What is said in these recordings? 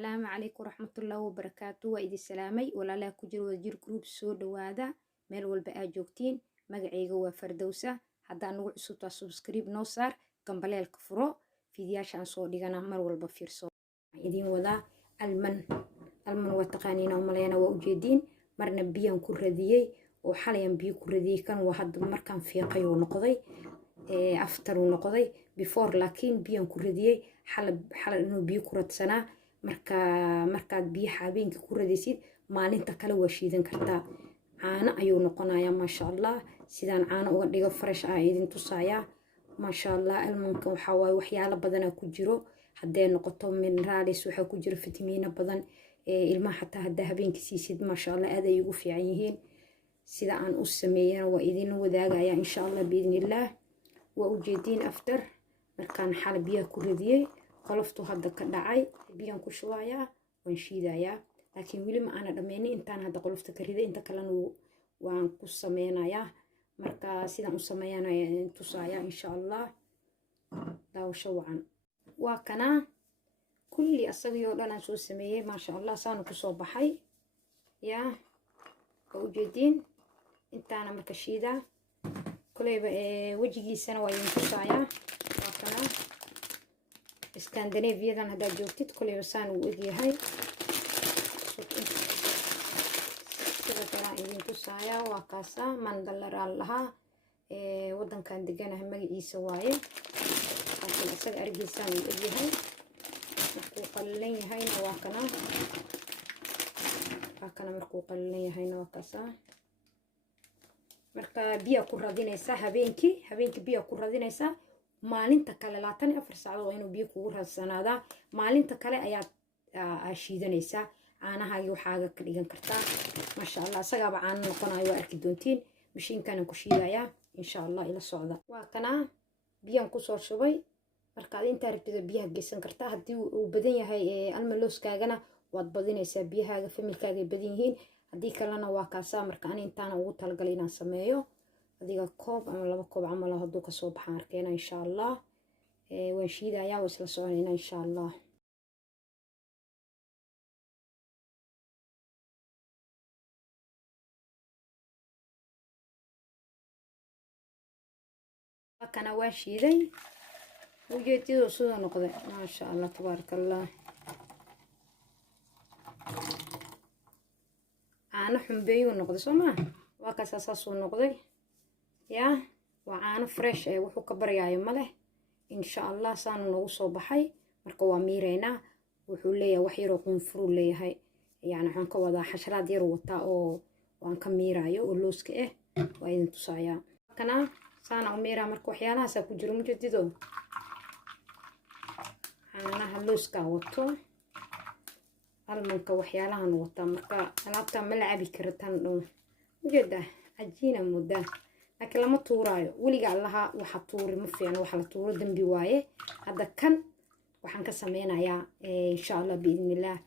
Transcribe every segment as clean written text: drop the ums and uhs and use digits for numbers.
السلام عليكم ورحمة الله وبركاته وإذا سلامي ولا لا كجر وجر جروب سود وهذا ميل والبقى جوكتين مقعيقة وفردوسة حتى نوع صوت سبسكريب نوصار قنبلي الكفرو فيدياش عن صوت ديغانا مر والبفير صوت إذين وذا المن واتقانينا ومليانا وأجيدين مرنا بيان كرديي وحاليا بيو كرديي كان واحد مركان فيقي ونقضي أفتر ونقضي بفور لكن بيان كرديي حال إنه بيو كرد سنة markaad biyo habeenka ku radaysid maalinta kale waa shiidan kartaa caano ayuu noqonayaa maasha allah sidaan caano uga dhigo fresh ah idin tusaaya maasha allah almanka waxa waaye waxyaalo badan ku jiro hadee noqoto minerals waxa ku jiro fitamiino badan ilmaha xataa hadda habeenkii siisid maasha allah aad ay ugu fiican yihiin sida aan u sameeyana waa idin wadaagaya insha allah biidnillah waa u jeedin after markaan xal biyo ku radiyay qoloftu hadda ka dhacay biyan ku shubaaya waan shiidaya laakiin wili ma ana dhameeyay intaan hadda qolofta ka riday inta kale waan ku sameeynaya marka sidaan u sameeyanaya tusaaya insha allah daawasho wacan waa kana kulli asagoo dhan aan soo sameeyay maasha allah saan ku soo baxay ya oo jeedin intaana marka shiida kuleyba wajigiisana waa idin tusaaya waa kana Scandinavian هذا جوتيت كل يوسان وإجيهاي كذا ترى إذا تسايا وكاسا من دلر لها ودن كان دجانا هم يسواي لكن أسد أرجيسان وإجيهاي مرقوق اللي هاي نواكنا هكنا مرقوق اللي هاي نواكاسا مركا بيا كردينيسا هبينكي بيا كردينيسا maalinta kale 24 saacadood inuu biyo kugu radsanaada maalinta kale ayaa shiidanaysa caanahaagi waxaaga ka dhigan kartaa maasha allah asagaaba caano noqonayo arki doontiin mishiinkan ku shiidaya insha allah ila socda waa kana biyan ku soo shubay marka inta rabtida biyaha geysan kartaa hadii uu badan yahay almalooskaagana waad badinaysaa biyahaaga familkaaga badan yihiin hadii kalena waa kaasa marka aan intaan ugu talgalay inaan sameeyo adiga koob ama laba koob camal haduu ka soo baxaan arkeena insha allah waan shiidayaa wasla soconayna insha allah kana waa shiiday ujeedadu soo noqday maasha allah tabarakallah caano xumbeeyo noqday soo ma waa ka soo noqday يا وعانا فريش وحو كبرياي ماله ان شاء الله سان نوغو سو baxay marka waa miireena wuxuu leeyahay wax yar oo qunfur leeyahay yani waxaan ka wadaa xasharaad yar wata oo waan ka miiraayo oo looska waa idin tusaaya kana saan oo miira marka waxyaalahaas ku jiro mujadido caanaha looska wato almanka waxyaalahan wata marka alaabta ma la cabi kartaan mujada cajiina mudda لكن لما تورايو وليقى لها وحا توري مفيان وحا لتوري دنبي وايه هذا كان وحان كسامينا يا إن شاء الله بإذن الله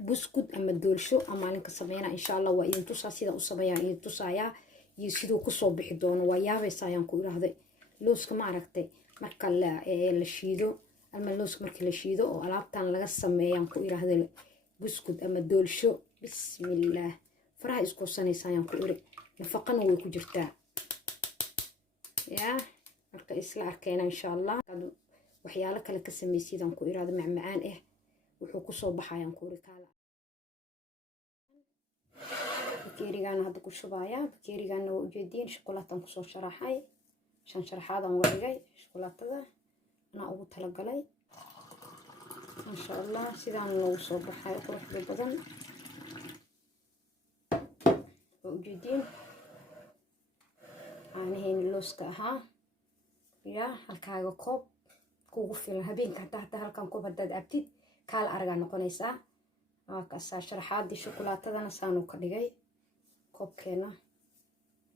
بسكوت أما الدولشو أما لنك سامينا إن شاء الله وإذن توسا سيدا أصابيا إذن توسا يا يسيدو كسو بحدون ويابي سايان كو إلهدي لوسك معركتي مركا لشيدو أما لوسك مركا لشيدو وألابتان لغا ساميان كو إلهدي بسكوت أما الدولشو بسم الله فرح إسكو ساني سايان كو إلهدي نفقنا way ku jirtaa ya marka isla arkeena insha Allah waxyaalo kale ka sameeysidan ku iraado macmacaan wuxuu ku soo baxayaan ku rikaala bakeerigan hadda ku shubaya bakeerigan oo ujeedin shokolaatan ku soo sharaxay shan sharaxaadan wadigay shokolatada ana ugu talagalay insha Allah sidaan loo soo baxay qurux badan oo ujeedin aanaheen looska ahaa ya halkaaga koob kugu filan habeenka hatta halkan koob hadaad abtid kaal araga noqonaysa ka sharaxaadii shokolaatadana saanu ka dhigay koobkeena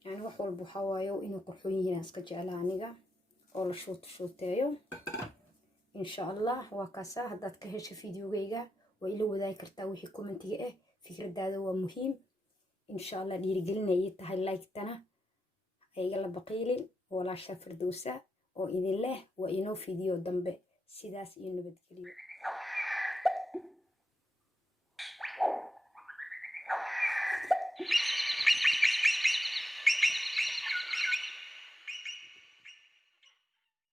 yani wax walba waxa waayo inuu qurxoon yihiin iska jeclaa aniga oo la shooteeyo insha allah waa kaasa hadaad ka hesho fiidiyogayga waa ila wadaagi kartaa wixii commentiga fikradaada waa muhiim إن شاء الله ديرجلنا يتهاي لايك تنا هيجلا بقيلين ولا شافر دوسة وإذن الله وإنه فيديو دنبه سيداس إنه بتكلم